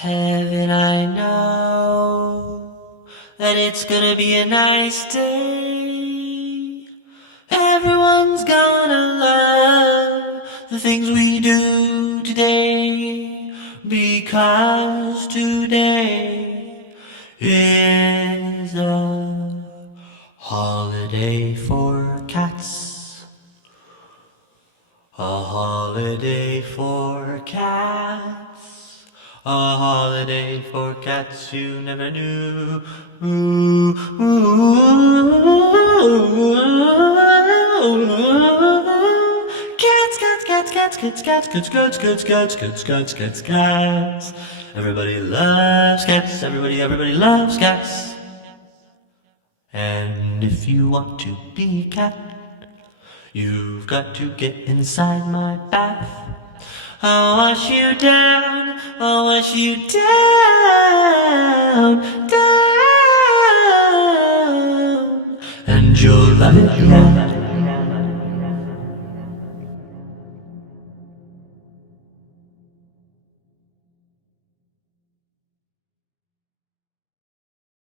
Heaven, I know that it's gonna be a nice day. Everyone's gonna love the things we do today, because today is a holiday for cats. A holiday for cats. A holiday for cats you never knew. Ooh, Cats, cats, cats, cats, cats, cats, cats, cats, cats, cats, cats, cats, cats, cats. Everybody loves cats. Everybody loves cats. And if you want to be a cat, you've got to get inside my bath. I'll wash you down, I'll wash you down, down. And you'll love it, yeah.